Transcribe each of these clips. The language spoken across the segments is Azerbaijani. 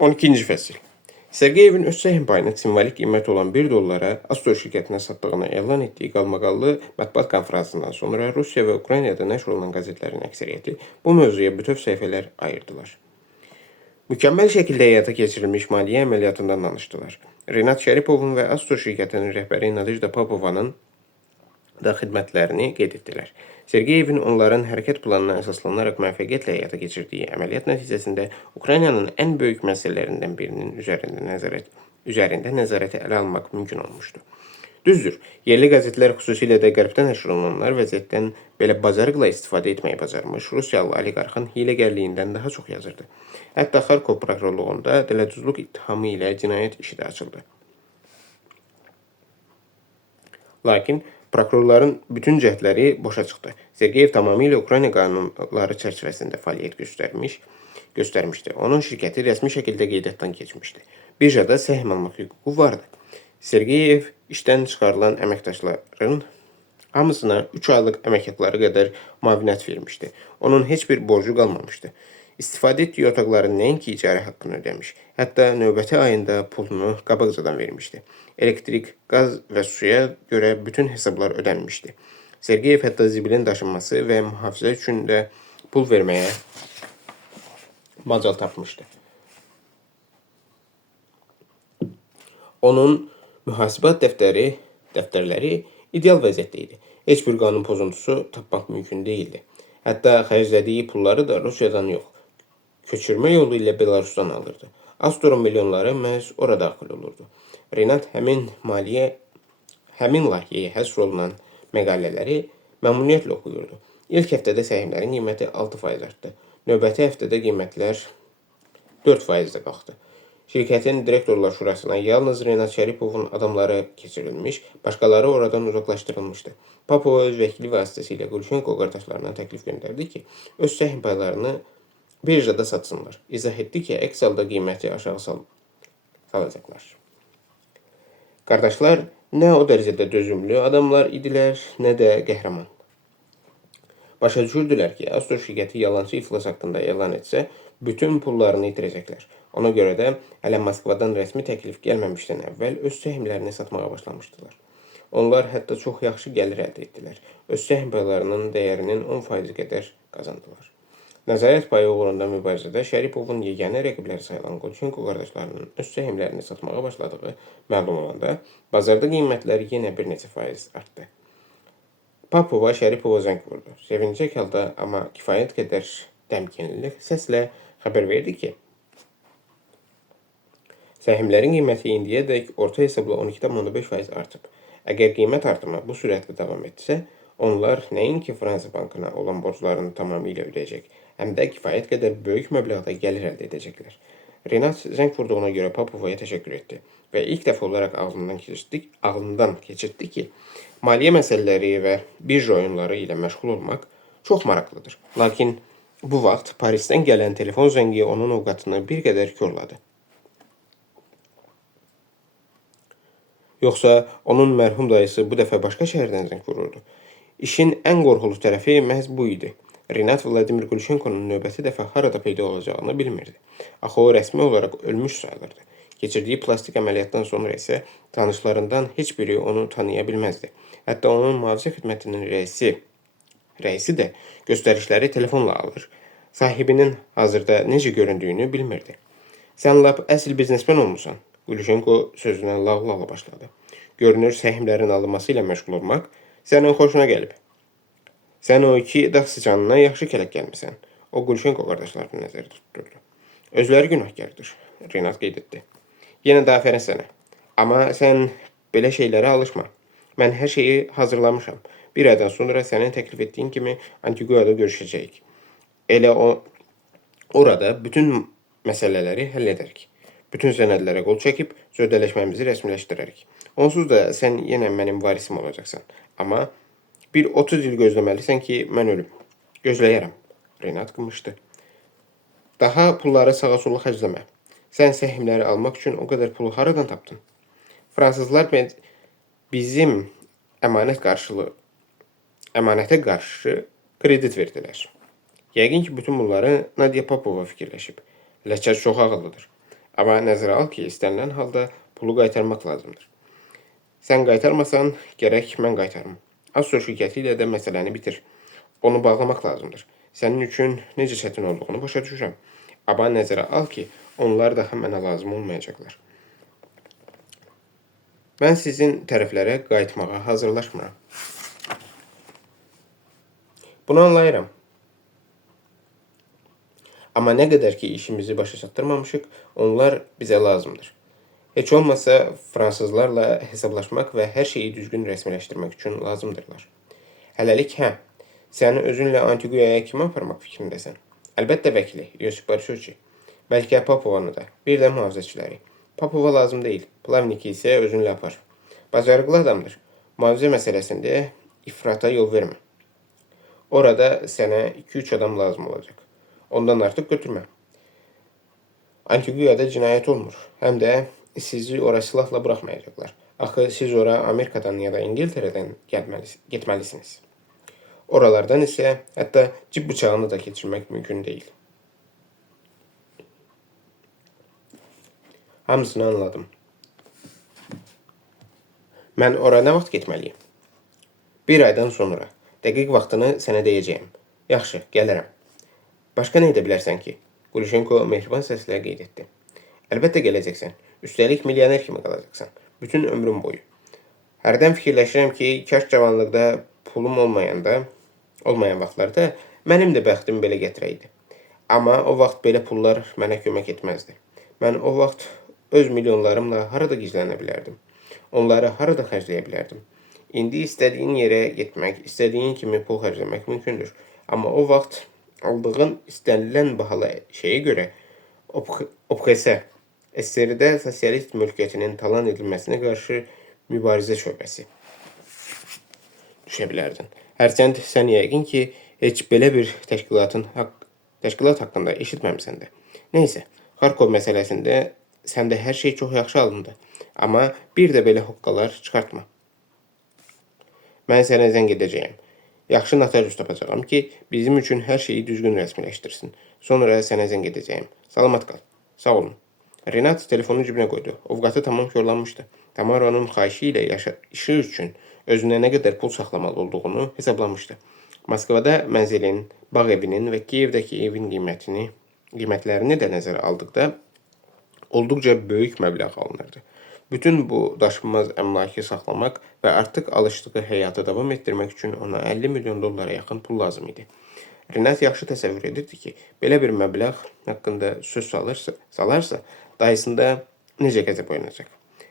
12-ci fəsil. Sergeyevin öz səhim payını simvolik qiyməti olan $1 Astor şirkətinə satdığını elan etdiyi qalmaqallı mətbuat konferansından sonra Rusiya və Ukraynada nəşr olunan qəzetlərin əksəriyyəti bu mövzuya bütöv səhifələr ayırdılar. Mükəmməl şəkildə həyata keçirilmiş maliyyə əməliyyatından danışdılar. Renat Şəripovun və Astor şirkətinin rəhbəri Nadejda Popovanın da xidmətlərini qeyd etdilər. Sergeyevin onların hərəkət planına əsaslanaraq müvəffəqiyyətlə həyata keçirdiyi əməliyyat nəticəsində Ukraynanın ən böyük məsələlərindən birinin üzərində nəzarəti ələ almaq mümkün olmuşdu. Düzdür, yerli qəzetlər, xüsusilə də qərbdə nəşr olunanlar vəziyyətdən belə bacarıqla istifadə etməyi bacarmış Rusiyalı oliqarxın hiyləgərliyindən daha çox yazırdı. Hətta Xarkov prokurorluğunda dələduzluq ittihamı ilə cinayət işi də açıldı. Lakin prokurorların bütün cəhdləri boşa çıxdı. Sergeyev tamamilə Ukrayna qanunları çərçivəsində fəaliyyət göstərmişdi. Onun şirkəti rəsmi şəkildə qeydiyyatdan keçmişdi. Birjada səhm almaq hüququ vardı. Sergeyev işdən çıxarılan əməkdaşların hamısına 3 aylıq əmək haqqları qədər müavinət vermişdi. Onun heç bir borcu qalmamışdı. İstifadə etdiyi otaqların nəinki icarə haqqını ödəmiş, hətta növbəti ayında pulunu qabaqcadan vermişdi. Elektrik, qaz və suya görə bütün hesablar ödənmişdi. Sergeyev hətta zibilin daşınması və mühafizə üçün də pul verməyə macal tapmışdı. Onun mühasibat dəftərləri ideal vəziyyətdə idi. Heç bir qanun pozuntusu tapmaq mümkün deyildi. Hətta xərclədiyi pulları da Rusiyadan yox, köçürmə yolu ilə Belarusdan alırdı. Astorun milyonları məhz orada daxil olurdu. Renat həmin layihəyə həsr olunan məqalələri məmnuniyyətlə oxuyurdu. İlk həftədə səhimlərin qiyməti 6% artdı. Növbəti həftədə qiymətlər 4% qalxdı. Şirkətin direktorlar şurasına yalnız Renat Şəripovun adamları keçirilmiş, başqaları oradan uzaqlaşdırılmışdı. Popova öz vəkili vasitəsilə Qulşenko qardaşlarına təklif göndərdi ki, öz səhim paylarını birjada satsınlar. İzah etdi ki, əks halda qiyməti aşağı salacaqlar. Qardaşlar nə o dərəcədə dözümlü adamlar idilər, nə də qəhrəman. Başa düşürdülər ki, Astor şirkəti yalançı iflas haqqında elan etsə, bütün pullarını itirəcəklər. Ona görə də hələ Moskvadan rəsmi təklif gəlməmişdən əvvəl öz səhimlərini satmağa başlamışdılar. Onlar hətta çox yaxşı gəlir əldə etdilər. Öz səhim paylarının dəyərinin 10% qədər qazandılar. Nəzarət payı uğrunda mübarizədə Şəripovun yeganə rəqibləri sayılan Qulşenko qardaşlarının öz səhimlərini satmağa başladığı məlum olanda, bazarda qiymətlər yenə bir neçə faiz artdı. Popova Şəripova zəng vurdu. Sevinəcək halda, amma kifayət qədər təmkinli səslə xəbər verdi ki, səhimlərin qiyməti indiyədək orta hesabla 12,5% artıb. Əgər qiymət artımı bu sürətlə davam etsə, onlar nəinki Fransa bankına olan borclarını tamamilə ödəyəcək, həm də kifayət qədər böyük məbləğdə gəlir əldə edəcəklər. Renat zəng vurduğuna görə Popovaya təşəkkür etdi və ilk dəfə olaraq ağlından keçirtdi ki, maliyyə məsələləri və birja oyunları ilə məşğul olmaq çox maraqlıdır. Lakin bu vaxt Parisdən gələn telefon zəngi onun ovqatını bir qədər korladı. Yoxsa onun mərhum dayısı bu dəfə başqa şəhərdən zəng vururdu. İşin ən qorxulu tərəfi məhz bu idi. Renat Vladimir Qulşenkonun növbəti dəfə harada peyda olacağını bilmirdi. Axı o rəsmi olaraq ölmüş sayılırdı. Keçirdiyi plastik əməliyyatdan sonra isə tanışlarından heç biri onu tanıya bilməzdi. Hətta onun mühafizə xidmətinin rəisi də göstərişləri telefonla alır. Sahibinin hazırda necə göründüyünü bilmirdi. Sən lap əsl biznesmen olmusan. Qulşenko sözünə lağlaqla başladı. Görünür, səhimlərin alınması ilə məşğul olmaq sənin xoşuna gəlib. Sən o iki dağ sıçanına yaxşı kələk gəlmisən. O Qulşenko qardaşlarını nəzərdə tutturdu. Özləri günahkardır, Renat qeyd etdi. Yenə də afərin sənə. Amma sən belə şeylərə alışma. Mən hər şeyi hazırlamışam. Bir aydan sonra sənin təklif etdiyin kimi Antiguada görüşəcəyik. Elə orada bütün məsələləri həll edərik. Bütün sənədlərə qol çəkib, sözləşməmizi rəsmiləşdirərik. Onsuz da sən yenə mənim varisim olacaqsan. Amma bir 30 il gözləməlisən ki, mən ölüm. Gözləyərəm. Renat qımışdı. Daha pulları sağa sola xərcləmə. Sən səhimləri almaq üçün o qədər pulu haradan tapdın? Fransızlar bizim əmanətə qarşı kredit verdilər. Yəqin ki, bütün bunları Nadia Popova fikirləşib. Ləçər çox ağıllıdır. Amma nəzərə al ki, istənilən halda pulu qaytarmaq lazımdır. Sən qaytarmasan, gərək mən qaytarım. Azur şirkəti ilə də məsələni bitir. Onu bağlamaq lazımdır. Sənin üçün necə çətin olduğunu başa düşürəm. Amma nəzərə al ki, onlar daha mənə lazım olmayacaqlar. Mən sizin tərəflərə qayıtmağa hazırlaşmıram. Bunu anlayıram. Amma nə qədər ki işimizi başa çatdırmamışıq, onlar bizə lazımdır. Heç olmasa fransızlarla hesablaşmaq və hər şeyi düzgün rəsmiləşdirmək üçün lazımdırlar. Hələlik sən özünlə Antiguaya kimi aparmaq fikrindəsən? Əlbəttə vəkili, Yosif Borisovич. Bəlkə Papovanı da, bir də mühafizəçiləri. Papova lazım deyil, Plavniki isə özünlə apar. Bacarıqlı adamdır. Mühafizə məsələsində ifrata yol vermə. Orada sənə 2-3 adam lazım olacaq. Ondan artıq götürmə. Antiguada cinayət olmur. Həm də sizi ora silahla buraxmayacaqlar. Axı siz ora Amerikadan ya da İngiltərədən getməlisiniz. Oralardan isə hətta cib bıçağını da keçirmək mümkün deyil. Hamısını anladım. Mən ora nə vaxt getməliyim? 1 aydan sonra. Dəqiq vaxtını sənə deyəcəyim. Yaxşı, gəlirəm. Başqa nə edə bilərsən ki? Gulşenko mehriban səslə qeyd etdi. Əlbəttə gələcəksən. Üstəlik milyoner kimi qalacaqsan. Bütün ömrün boyu. Hərdən fikirləşirəm ki, kaş cavanlıqda pulum olmayan vaxtlarda mənim də bəxtim belə gətirəydi. Amma o vaxt belə pullar mənə kömək etməzdi. Mən o vaxt öz milyonlarımla harada gizlənə bilərdim? Onları harada xərcləyə bilərdim? İndi istədiyin yerə getmək, istədiyin kimi pul xərcləmək mümkündür. Amma o vaxt aldığın istənilən bahalı şeyə görə OPKS, SSR-də sosialist mülkiyyətinin talan edilməsinə qarşı mübarizə şöbəsi düşə bilərdin. Hərçənd sən yəqin ki, heç belə bir təşkilat haqqında eşitməmsən də. Neysə, Xarkov məsələsində səndə hər şey çox yaxşı alındı. Amma bir də belə hoqqalar çıxartma. Mən sənə zəng edəcəyəm. Yaxşı notarius tapacağam ki, bizim üçün hər şeyi düzgün rəsmiləşdirsin. Sonra sənə zəng edəcəyim. Salamat qal. Sağ olun. Renat telefonu cibinə qoydu. Ovqatı tamam korlanmışdı. Tamara onun xahişi ilə işi üçün özünə nə qədər pul saxlamalı olduğunu hesablamışdı. Moskvada mənzilin, bağ evinin və Kiyevdəki evin qiymətlərini də nəzərə aldıqda olduqca böyük məbləğ alınırdı. Bütün bu daşınmaz əmlakı saxlamaq və artıq alışdığı həyatı davam etdirmək üçün ona 50 milyon dollara yaxın pul lazım idi. Renat yaxşı təsəvvür edirdi ki, belə bir məbləğ haqqında söz salarsa, dayısında necə qəzəb oynayacaq.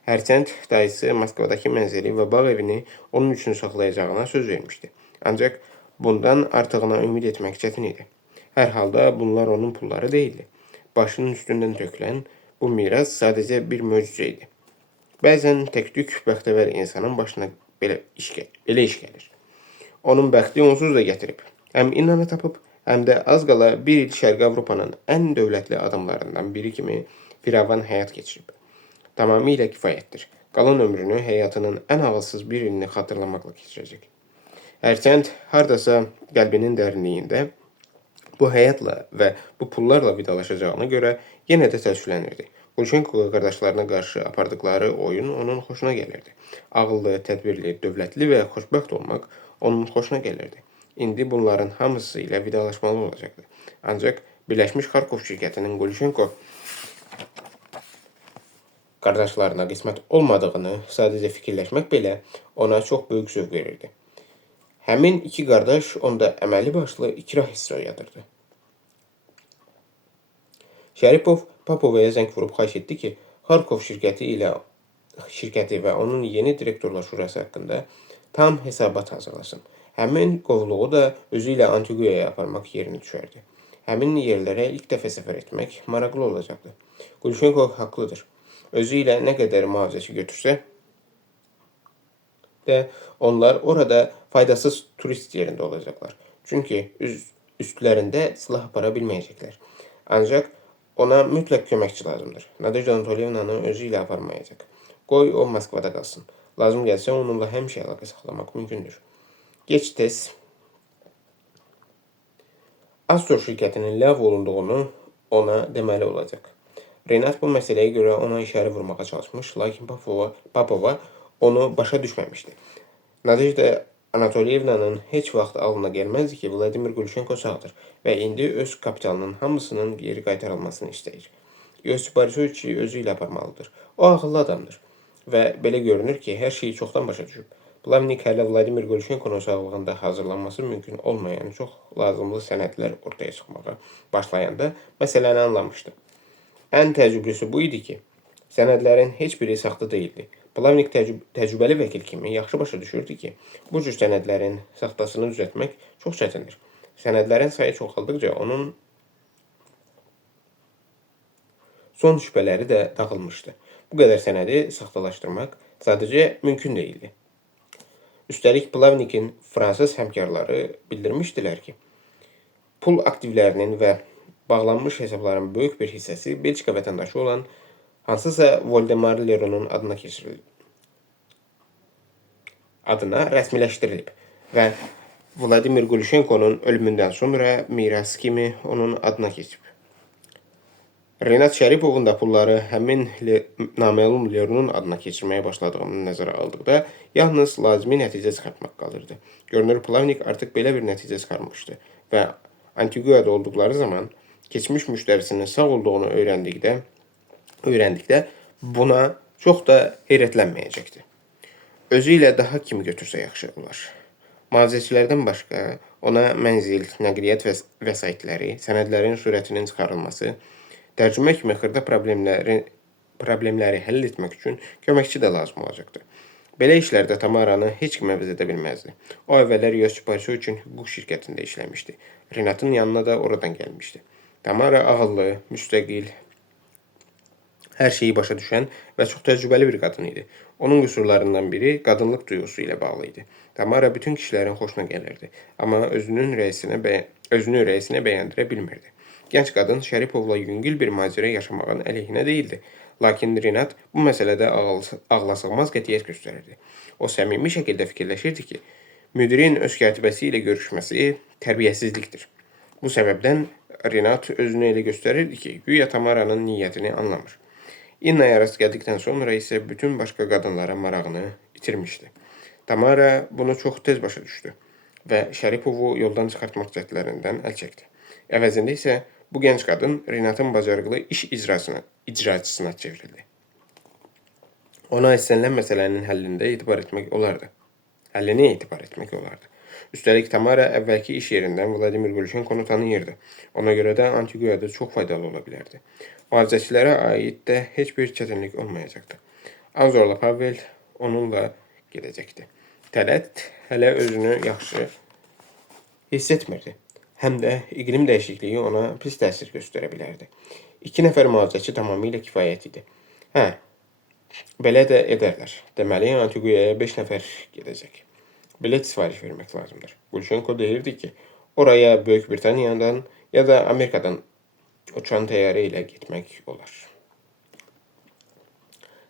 Hərçənd dayısı Moskvadakı mənzili və bağ evini onun üçün saxlayacağına söz vermişdi. Ancaq bundan artığına ümid etmək çətin idi. Hər halda bunlar onun pulları deyildi. Başının üstündən tökülən bu miras sadəcə bir möcüzə idi. Bəzən tək-tük bəxtəvər insanın başına belə iş gəlir. Onun bəxti onsuz da gətirib. Həm inanı tapıb, həm də az qala bir il Şərqi Avropanın ən dövlətli adamlarından biri kimi firavan həyat keçirib. Tamamilə kifayətdir. Qalan ömrünü həyatının ən ağılsız bir ilini xatırlamaqla keçirəcək. Hərçənd hardasa qəlbinin dərinliyində bu həyatla və bu pullarla vidalaşacağına görə yenə də təəssüflənirdi. Gulşenko qardaşlarına qarşı apardıqları oyun onun xoşuna gəlirdi. Ağıllı, tədbirli, dövlətli və xoşbəxt olmaq onun xoşuna gəlirdi. İndi bunların hamısı ilə vidalaşmalı olacaqdı. Ancaq Birləşmiş Xarkov şirkətinin Gulşenko qardaşlarına qismət olmadığını sadəcə fikirləşmək belə ona çox böyük zövq verirdi. Həmin iki qardaş onda əməli başlı ikrah hissi oyadırdı. Şəripov Papovaya zəng vurub xahiş etdi ki, Xarkov şirkəti və onun yeni direktorlar şurası haqqında tam hesabat hazırlasın. Həmin qovluğu da özü ilə Antiguaya aparmaq yerinə düşərdi. Həmin yerlərə ilk dəfə səfər etmək maraqlı olacaqdı. Gulşenko haqlıdır. Özü ilə nə qədər mühafizəçi götürsə də onlar orada faydasız turist yerində olacaqlar. Çünki üstlərində silah apara bilməyəcəklər. Ancaq ona mütləq köməkçi lazımdır. Nadejda Anatolievnanı özü ilə aparmayacaq. Qoy o Moskvada qalsın. Lazım gəlsə onunla həmişə əlaqə saxlamaq mümkündür. Gec-tez Azur şirkətinin ləğv olunduğunu ona deməli olacaq. Renat bu məsələyə görə ona işarə vurmağa çalışmış, lakin Papova onu başa düşməmişdi. Nadejda Anatolievnanın heç vaxt ağlına gəlməzdi ki, Vladimir Gulşenko sağdır və indi öz kapitalının hamısının geri qaytarılmasını istəyir. Yosif Borisovich özü ilə aparmalıdır. O ağıllı adamdır və belə görünür ki, hər şeyi çoxdan başa düşüb. Plavnik hələ Vladimir Gulşenkonun sağlığında hazırlanması mümkün olmayan çox lazımlı sənədlər ortaya çıxmağa başlayanda məsələni anlamışdı. Ən təəccüblüsü bu idi ki, sənədlərin heç biri saxta deyildi. Plavnik təcrübəli vəkil kimi yaxşı başa düşürdü ki, bu cür sənədlərin saxtasını düzəltmək çox çətindir. Sənədlərin sayı çoxaldıqca onun son şübhələri də dağılmışdı. Bu qədər sənədi saxtalaşdırmaq sadəcə mümkün deyildi. Üstəlik Plavnikin fransız həmkarları bildirmişdilər ki, pul aktivlərinin və bağlanmış hesabların böyük bir hissəsi Belçika vətəndaşı olan hansısa Voldemar Lerounun adına rəsmiləşdirilib və Vladimir Gulşenkonun ölümündən sonra miras kimi onun adına keçib. Renat Şəripovun da pulları həmin naməlum Lerounun adına keçirməyə başladığını nəzərə aldıqda yalnız lazımi nəticə çıxartmaq qalırdı. Görünür, Plavnik artıq belə bir nəticə çıxarmışdı və Antiguada olduqları zaman keçmiş müştərisinin sağ olduğunu öyrəndikdə buna çox da heyrətlənməyəcəkdi. Özü ilə daha kimi götürsə yaxşı olar. Mühafizəçilərdən başqa ona mənzil, nəqliyyat vəsaitləri, sənədlərin sürətinin çıxarılması, tərcümə kimi xırda problemləri həll etmək üçün köməkçi də lazım olacaqdı. Belə işlərdə Tamaranı heç kim əvəz edə bilməzdi. O əvvəllər Yosif Borisoviçin hüquq şirkətində işləmişdi. Renatın yanına da oradan gəlmişdi. Tamara ağıllı, müstəqil, hər şeyi başa düşən və çox təcrübəli bir qadın idi. Onun qüsurlarından biri qadınlıq duyğusu ilə bağlı idi. Tamara bütün kişilərin xoşuna gəlirdi, amma özünü rəisinə bəyəndirə bilmirdi. Gənc qadın Şəripovla yüngül bir macera yaşamağın əleyhinə deyildi. Lakin Renat bu məsələdə ağlasığmaz qətiyyət göstərirdi. O səmimi şəkildə fikirləşirdi ki, müdirin öz katibəsi ilə görüşməsi tərbiyəsizlikdir. Bu səbəbdən Renat özünü elə göstərirdi ki, güya Tamaranın niyyətini anlamır. İnnaya rast gəldikdən sonra isə bütün başqa qadınlara marağını itirmişdi. Tamara bunu çox tez başa düşdü və Şəripovu yoldan çıxartmaq cəhdlərindən əl çəkdi. Əvəzində isə bu gənc qadın Renatın bacarıqlı iş icraçısına çevrildi. Ona istənilən məsələnin həllini etibar etmək olardı. Üstəlik Tamara əvvəlki iş yerindən Vladimir Gulşenkonu tanıyırdı. Ona görə də Antiguada çox faydalı ola bilərdi. Mühafizəçilərə aid də heç bir çətinlik olmayacaqdı. Az zorla Pavel onunla gedəcəkdi. Tələt hələ özünü yaxşı hiss etmirdi. Həm də iqlim dəyişikliyi ona pis təsir göstərə bilərdi. 2 nəfər mühafizəçi tamamilə kifayət idi. Belə də edərlər. Deməli, Antiguaya 5 nəfər gedəcək. Bilet sifariş vermək lazımdır. Gulşenko deyirdi ki, oraya Böyük Britaniyadan ya da Amerikadan uçan təyyarə ilə getmək olar.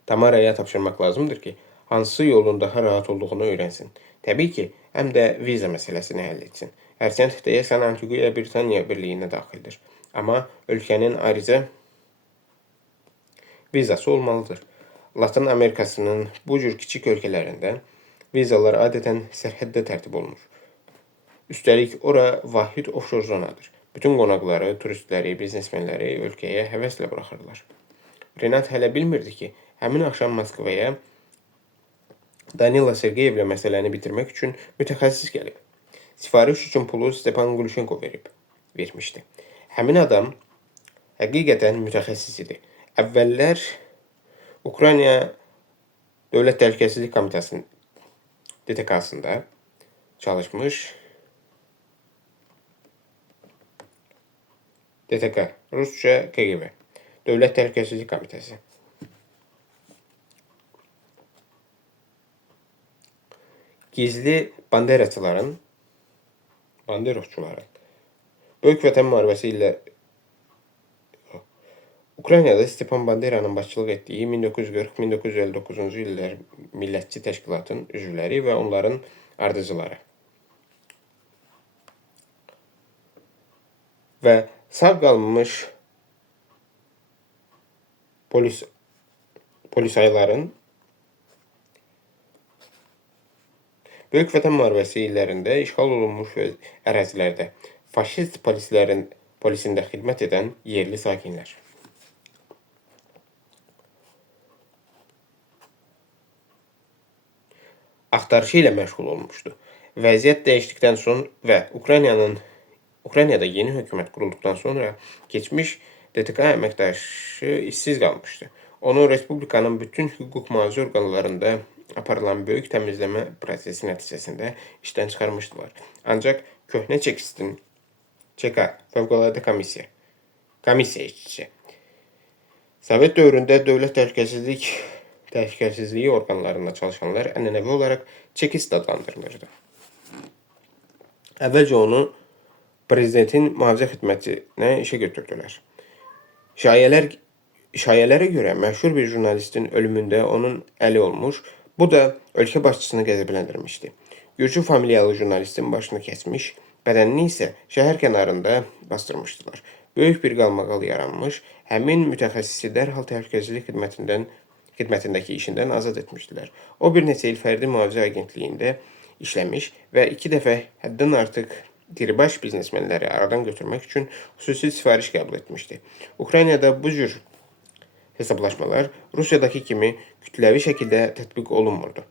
Tamaraya tapşırmaq lazımdır ki, hansı yolun daha rahat olduğunu öyrənsin. Təbii ki, həm də viza məsələsini həll etsin. Hərçənd deyəsən Antiguya Britaniya birliyinə daxildir. Amma ölkənin ayrıca vizası olmalıdır. Latın Amerikasının bu cür kiçik ölkələrində vizalar adətən sərhəddə tərtib olunur. Üstəlik, ora vahid offshore zonadır. Bütün qonaqları, turistləri, biznesmenləri ölkəyə həvəslə buraxırlar. Renat hələ bilmirdi ki, həmin axşam Moskvaya Danila Sergeyevlə məsələni bitirmək üçün mütəxəssis gəlib. Sifariş üçün pulu Stepan Gulşenko vermişdi. Həmin adam həqiqətən mütəxəssis idi. Əvvəllər Ukrayna Dövlət Təhlükəsizlik Komitəsinin DTK-sında çalışmış. DTK, Rusca KGB, Dövlət Təhlükəsizlik Komitəsi. Gizli banderovçuların Böyük Vətən müharibəsi ilə Ukraynada Stepan Banderanın başçılıq etdiyi 1940-1959-cu illər millətçi təşkilatın üzvləri və onların ardıcıları. Və sağ qalmış polisayların Böyük Vətən müharibəsi illərində işğal olunmuş ərazilərdə faşist polisində xidmət edən yerli sakinlər. Axtarışı ilə məşğul olmuşdu. Vəziyyət dəyişdikdən sonra və Ukraynada yeni hökumət qurulduqdan sonra keçmiş DTK əməkdaşı işsiz qalmışdı. Onu Respublikanın bütün hüquq mühafizə orqanlarında aparılan böyük təmizləmə prosesi nəticəsində işdən çıxarmışdılar. Ancaq köhnə çekistin fövqəladə komissiya işçisi Sovet dövründə dövlət təhlükəsizliyi orqanlarında çalışanlar ənənəvi olaraq çekist adlandırılırdı. Əvvəlcə onu prezidentin mühafizə xidmətinə işə götürdülər. Şayələrə görə məşhur bir jurnalistin ölümündə onun əli olmuş, bu da ölkə başçısını qəzəbləndirmişdi. Gürcü familiyalı jurnalistin başını kəsmiş, bədənini isə şəhər kənarında bastırmışdılar. Böyük bir qalmaqal yaranmış, həmin mütəxəssisi dərhal təhlükəsizlik xidmətindəki işindən azad etmişdilər. O bir neçə il fərdi mühafizə agentliyində işləmiş və 2 dəfə həddən artıq diribaş biznesmenləri aradan götürmək üçün xüsusi sifariş qəbul etmişdi. Ukraynada bu cür hesablaşmalar Rusiyadakı kimi kütləvi şəkildə tətbiq olunmurdu.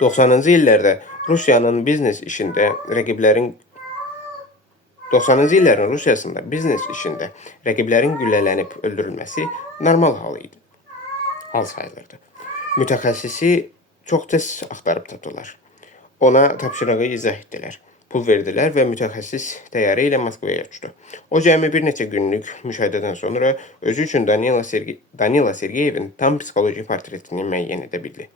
%90-cı illərdə Rusiyanın biznes işində rəqiblərin güllələnib öldürülməsi normal hal sayılırdı. Mütəxəssisi çox tez axtarıb tapdılar. Ona tapşırığı izah etdilər. Pul verdilər və mütəxəssis təyyarə ilə Moskvaya uçdu. O cəmi bir neçə günlük müşahidədən sonra özü üçün Danila Sergeyevin tam psixoloji portretini müəyyən edə bildi.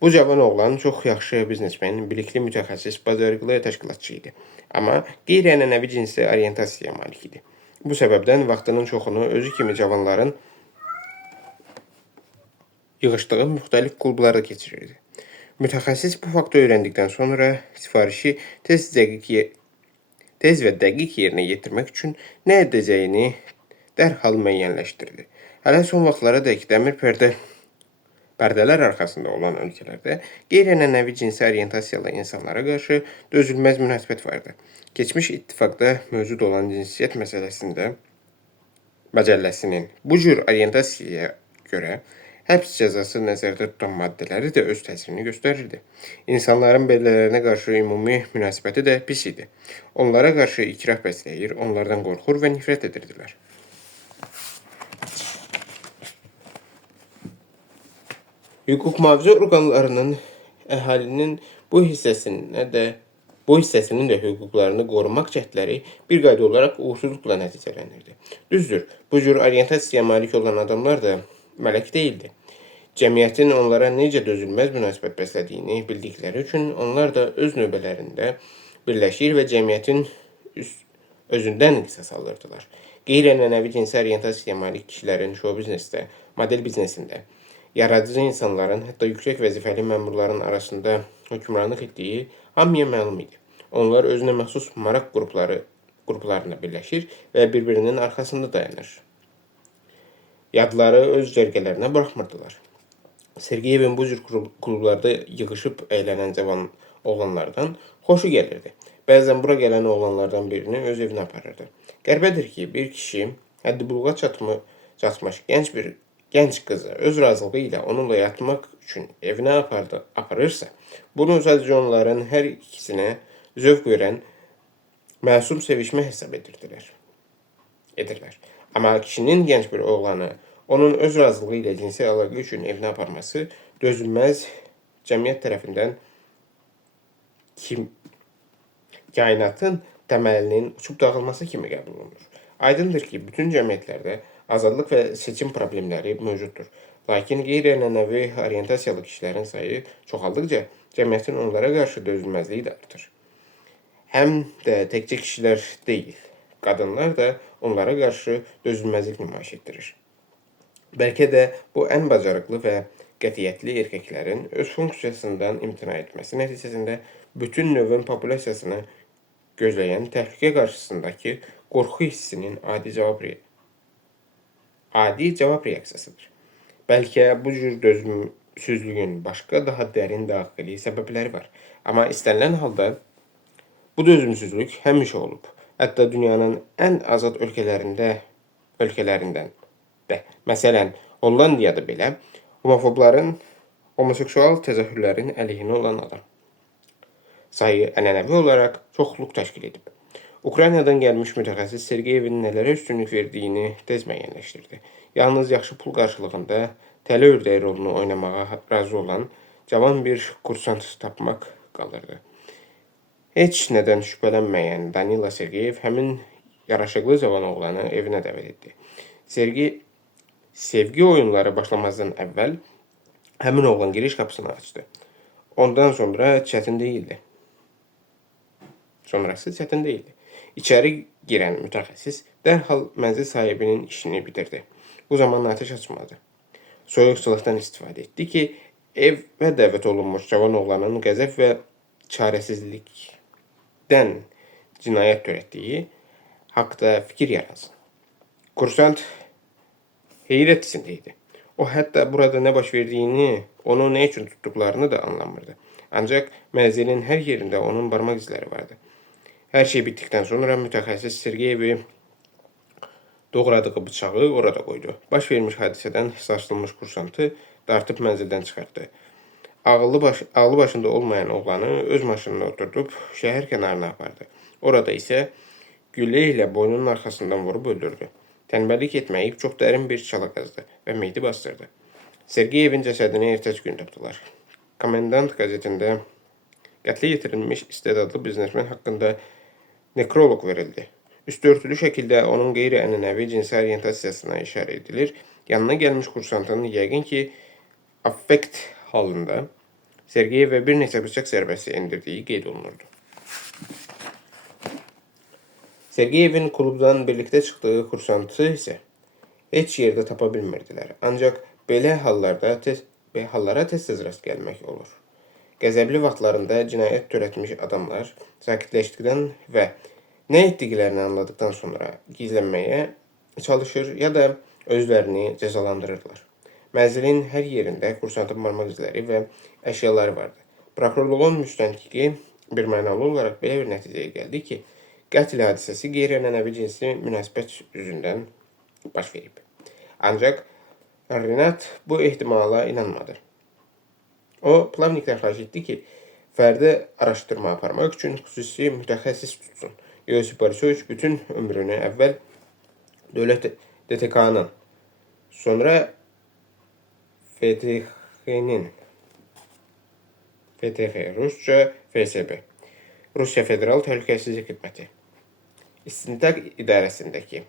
Bu cavan oğlan çox yaxşı biznesmen, bilikli mütəxəssis, bacarıqlı təşkilatçı idi. Amma qeyri-ənənəvi cinsi orientasiyaya malik idi. Bu səbəbdən vaxtının çoxunu özü kimi cavanların yığışdığı müxtəlif klublarda keçirirdi. Mütəxəssis bu faktı öyrəndikdən sonra sifarişi tez və dəqiq yerinə yetirmək üçün nə edəcəyini dərhal müəyyənləşdirdi. Hələ son vaxtlara dək dəmir pərdələr arxasında olan ölkələrdə qeyri-ənənəvi cinsi orientasiyalı insanlara qarşı dözülməz münasibət vardı. Keçmiş ittifaqda mövcud olan cinsiyyət məcəlləsinin bu cür orientasiyaya görə həbs cəzası nəzərdə tutan maddələri də öz təsirini göstərirdi. İnsanların belələrinə qarşı ümumi münasibəti də pis idi. Onlara qarşı ikrah bəsləyir, onlardan qorxur və nifrət edirdilər. Hüquq mühafizə orqanlarının əhalinin bu hissəsinin də hüquqlarını qorumaq cəhdləri bir qayda olaraq uğursuzluqla nəticələnirdi. Düzdür, bu cür orientasiyaya malik olan adamlar da mələk deyildi. Cəmiyyətin onlara necə dözülməz münasibət bəslədiyini bildikləri üçün onlar da öz növbələrində birləşir və cəmiyyətin özündən qisas alırdılar. Qeyri-ənənəvi cinsi orientasiyaya malik kişilərin şou biznesdə, model biznesində, yaradıcı insanların, hətta yüksək vəzifəli məmurların arasında hökmranlıq etdiyi hamıya məlum idi. Onlar özünə məxsus maraq qruplarına birləşir və bir-birinin arxasında dayanır. Yadları öz cərgələrinə buraxmırdılar. Sergeyevin bu cür klublarda yığışıb əylənən cavan oğlanlardan xoşu gəlirdi. Bəzən bura gələn oğlanlardan birini öz evinə aparırdı. Qərbədir ki, bir kişi həddi-buluğa çatmış gənc qızı öz razılığı ilə onunla yatmaq üçün evinə aparırsa, bunu sadəcə onların hər ikisinə zövq verən məsum sevişmə hesab edirlər. Amma kişinin gənc bir oğlanı onun öz razılığı ilə cinsi əlaqə üçün evinə aparması dözülməz cəmiyyət tərəfindən kainatın təməlinin uçub dağılması kimi qəbul olunur. Aydındır ki, bütün cəmiyyətlərdə azadlıq və seçim problemləri mövcuddur. Lakin qeyri-ənənəvi orientasiyalı kişilərin sayı çoxaldıqca cəmiyyətin onlara qarşı dözülməzliyi də artır. Həm də təkcə kişilər deyil, qadınlar da onlara qarşı dözülməzlik nümayiş etdirir. Bəlkə də bu ən bacarıqlı və qətiyyətli erkəklərin öz funksiyasından imtina etməsi nəticəsində bütün növün populyasiyasını gözləyən təhlükə qarşısındakı qorxu hissinin adi cavab reaksiyasıdır. Bəlkə bu cür dözümsüzlüyün başqa daha dərin daxili səbəbləri var. Amma istənilən halda bu dözümsüzlük həmişə olub. Hətta dünyanın ən azad ölkələrindən də, məsələn, Hollandiyada belə homofobların, homoseksual təzahürlərin əleyhinə olan adam sayı ənənəvi olaraq çoxluq təşkil edib. Ukraynadan gəlmiş mütəxəssis Sergeyevin nələrə üstünlük verdiyini tez müəyyənləşdirdi. Yalnız yaxşı pul qarşılığında tələ ördəyi rolunu oynamağa razı olan cavan bir kursant tapmaq qalırdı. Heç nədən şübhələnməyən Danila Sergeyev həmin yaraşıqlı cavan oğlanı evinə dəvət etdi. Sevgi oyunları başlamazdan əvvəl həmin oğlan giriş qapısını açdı. Ondan sonrası çətin deyildi. İçəri girən mütəxəssis dərhal mənzil sahibinin işini bitirdi. Bu zaman atəş açmadı. Soyuqçılıqdan istifadə etdi ki, evə dəvət olunmuş cavan oğlanın qəzəb və çarəsizlikdən cinayət törətdiyi haqda fikir yaransın. Kursant heyrət içində idi. O hətta burada nə baş verdiyini, onu nə üçün tutduqlarını da anlamırdı. Ancaq mənzilin hər yerində onun barmaq izləri vardı. Hər şey bitdikdən sonra mütəxəssis Sergeyevi doğradığı bıçağı orada qoydu. Baş vermiş hadisədən sarsılmış kursantı dartıb mənzildən çıxartdı. Ağlı başında olmayan oğlanı öz maşınına oturdub şəhər kənarına apardı. Orada isə güllə ilə boynunun arxasından vurub öldürdü. Tənbəllik etməyib çox dərin bir çala qazdı və meyidi bastırdı. Sergeyevin cəsədini ertəsi gün tapdılar. Komendant qəzetində qətlə yetirilmiş istedadlı biznesmen haqqında nekroloq verildi. Üstörtülü şəkildə onun qeyri-ənənəvi cinsi orientasiyasına işarə edilir. Yanına gəlmiş kursantın yəqin ki, affekt halında Sergeyevə bir neçə bıçaq zərbəsi endirdiyi qeyd olunurdu. Sergeyevin klubdan birlikdə çıxdığı kursantı isə heç yerdə tapa bilmirdilər. Ancaq belə hallara tez-tez rast gəlmək olur. Qəzəbli vaxtlarında cinayət törətmiş adamlar sakitləşdikdən və nə etdiklərini anladıqdan sonra gizlənməyə çalışır ya da özlərini cəzalandırırlar. Mənzilin hər yerində kursantın barmaq izləri və əşyaları vardı. Prokurorluğun müstəntiqi birmənalı olaraq belə bir nəticəyə gəldi ki, qətl hadisəsi qeyri-ənənəvi cinsi münasibət üzündən baş verib. Ancaq Renat bu ehtimala inanmadı. O, Plavnikdən xahiş etdi ki, fərdi araşdırma aparmaq üçün xüsusi mütəxəssis tutsun. Yosif Borisovich bütün ömrünü əvvəl dövlət DTK-nın, sonra FTX, Rusca FSB, Rusiya Federal Təhlükəsizlik Xidməti İstintaq idarəsindəki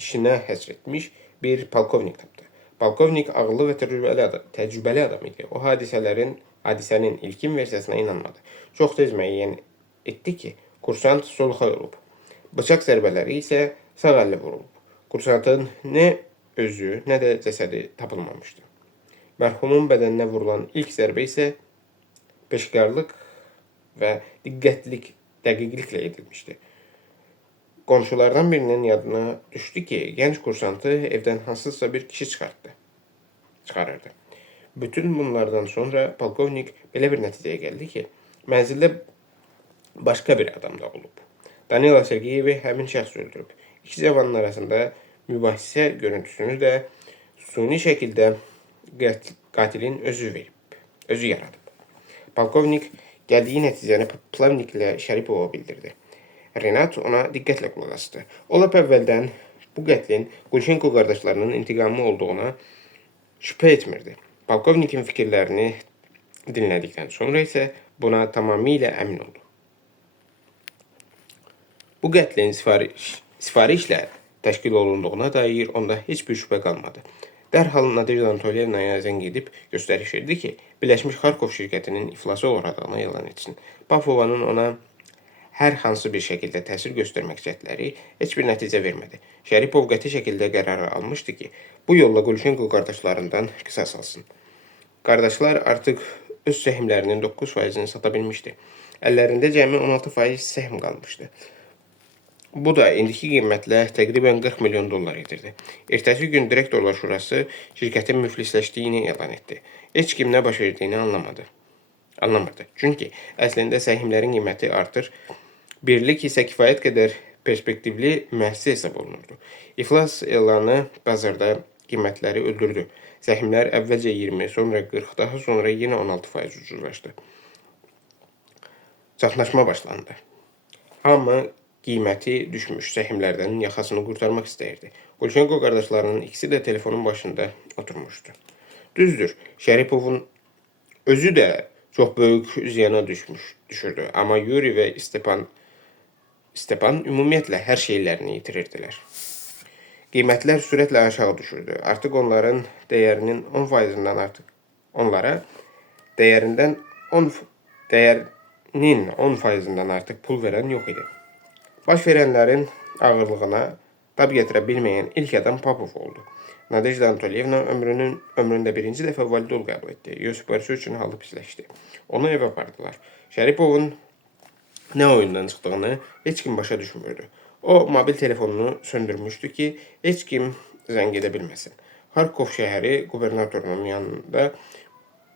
işinə həsr etmiş bir polkovnik tapdı. Polkovnik ağıllı və təcrübəli adam idi. O hadisənin ilkin versiyasına inanmadı. Çox tez müəyyən etdi ki, kursant soluxa olub. Bıçaq zərbələri isə sağ əllə vurulub. Kursantın nə özü, nə də cəsədi tapılmamışdı. Mərhumun bədəninə vurulan ilk zərbə isə peşkarlıq və dəqiqliklə edilmişdi. Qonşulardan birinin yadına düşdü ki, gənc kursantı evdən hansısa bir kişi çıxarırdı. Bütün bunlardan sonra polkovnik belə bir nəticəyə gəldi ki, mənzildə başqa bir adam da olub. Danila Sergeyevi həmin şəxs öldürüb. İki cavanın arasında mübahisə görüntüsünü də suni şəkildə qatilin özü yaradıb. Polkovnik gəldiyi nəticəni Plavniklə Şəripova bildirdi. Renat ona diqqətlə qulaq asdı. O lap əvvəldən bu qətlin Gulşenko qardaşlarının intiqamı olduğuna şübhə etmirdi. Polkovnikin fikirlərini dinlədikdən sonra isə buna tamamilə əmin oldu. Bu qətlin sifarişlə təşkil olunduğuna dair onda heç bir şübhə qalmadı. Dərhal Nadejda Anatolievnaya zəng edib göstəriş verdi ki, Birləşmiş Xarkov şirkətinin iflasa uğradığını elan etsin. Pavlovanın ona hər hansı bir şəkildə təsir göstərmək cəhdləri heç bir nəticə vermədi. Şəripov qəti şəkildə qərarı almışdı ki, bu yolla Gulşenko qardaşlarından qisas alsın. Qardaşlar artıq öz səhmlərinin 9%-ni sata bilmişdi. Əllərində cəmi 16% səhm qalmışdı. Bu da indiki qiymətlə təqribən 40 milyon dollar edirdi. Ertəsi gün direktorlar şurası şirkətin müflisləşdiyini elan etdi. Heç kim nə baş verdiyini anlamırdı. Çünki əslində səhmlərin qiyməti artır, birlik isə kifayət qədər perspektivli müəssisə hesab olunurdu. İflas elanı bazarda qiymətləri öldürdü. Səhmlər əvvəlcə 20, sonra 40, daha sonra yenə 16% ucuzlaşdı. Çatışma başlandı. Hamı qiyməti düşmüş səhmlərdən yaxasını qurtarmaq istəyirdi. Qulşenko qardaşlarının ikisi də telefonun başında oturmuşdu. Düzdür, Şəripovun özü də çox böyük ziyana düşürdü. Amma Yuri və Stepan ümumiyyətlə hər şeylərini yitirirdilər. Qiymətlər sürətlə aşağı düşürdü. Artıq onların dəyərinin 10%-dən artıq pul verən yox idi. Baş verənlərin ağırlığına tab gətirə bilməyən ilk adam Popov oldu. Nadejda Anatolievna ömründə birinci dəfə validol qəbul etdi. Yosif Borisovich üçün halı pisləşdi. Onu evə apardılar. Şəripovun nə oyundan çıxdığını heç kim başa düşmürdü. O, mobil telefonunu söndürmüşdü ki, heç kim zəng edə bilməsin. Harkov şəhəri qubernatorunun yanında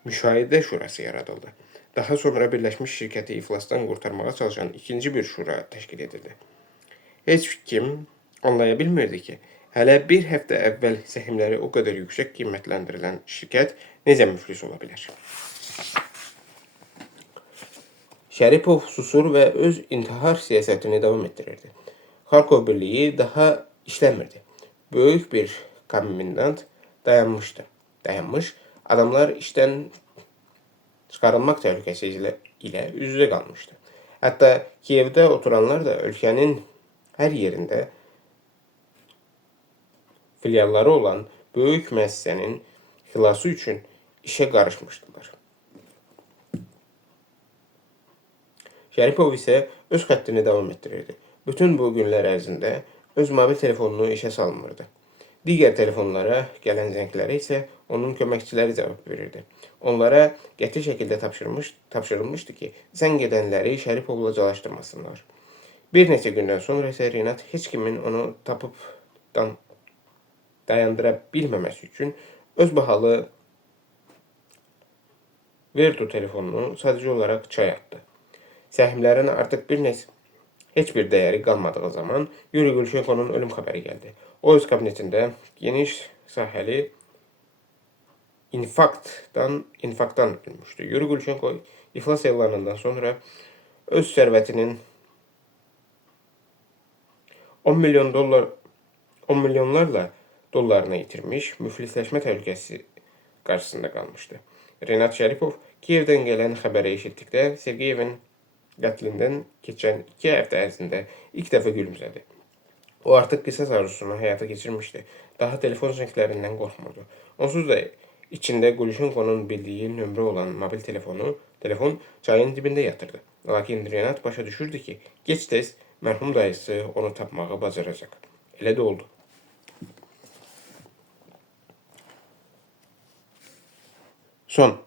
müşahidə şurası yaradıldı. Daha sonra Birləşmiş şirkəti iflasdan qurtarmağa çalışan ikinci bir şura təşkil edildi. Heç kim anlaya bilmirdi ki, hələ bir həftə əvvəl səhmləri o qədər yüksək qiymətləndirilən şirkət necə müflis ola bilər? Şəripov susur və öz intihar siyasətini davam etdirirdi. Xarkov birliyi daha işləmirdi. Böyük bir komendant dayanmış, adamlar işdən çıxarılmaq təhlükəsi ilə üz-üzə qalmışdı. Hətta Kiyevdə oturanlar da ölkənin hər yerində filialları olan böyük müəssisənin xilası üçün işə qarışmışdılar. Şəripov isə öz xəttini davam etdirirdi. Bütün bu günlər ərzində öz mobil telefonunu işə salmırdı. Digər telefonlara gələn zənglərə isə onun köməkçiləri cavab verirdi. Onlara qəti şəkildə tapşırılmışdı ki, zəng edənləri Şəripovla calaşdırmasınlar. Bir neçə gündən sonra isə Rinat heç kimin onu tapıb dayandıra bilməməsi üçün öz bahalı Vertu telefonunu sadəcə olaraq çay atdı. Səhmlərin artıq heç bir dəyəri qalmadığı zaman Yuri Gulşenkonun ölüm xəbəri gəldi. O öz kabinetində geniş sahəli infarktdan ölmüşdü. Yuri Gulşenko iflas elanından sonra öz sərvətinin 10 milyonlarla dollarını itirmiş, müflisləşmə təhlükəsi qarşısında qalmışdı. Rinat Şəripov Kiyevdən gələn xəbəri eşitdikdə Sergeyevin qətlindən keçən 2 həftə ərzində ilk dəfə gülümsədi. O artıq qisas arzusunu həyata keçirmişdi. Daha telefon zənglərindən qorxmurdu. Onsuz da içində Gulşenkonun bildiyi nömrə olan mobil telefon çayın dibində yatırdı. Lakin Rinat başa düşürdü ki, gec-tez mərhum dayısı onu tapmağı bacaracaq. Elə də oldu. Son.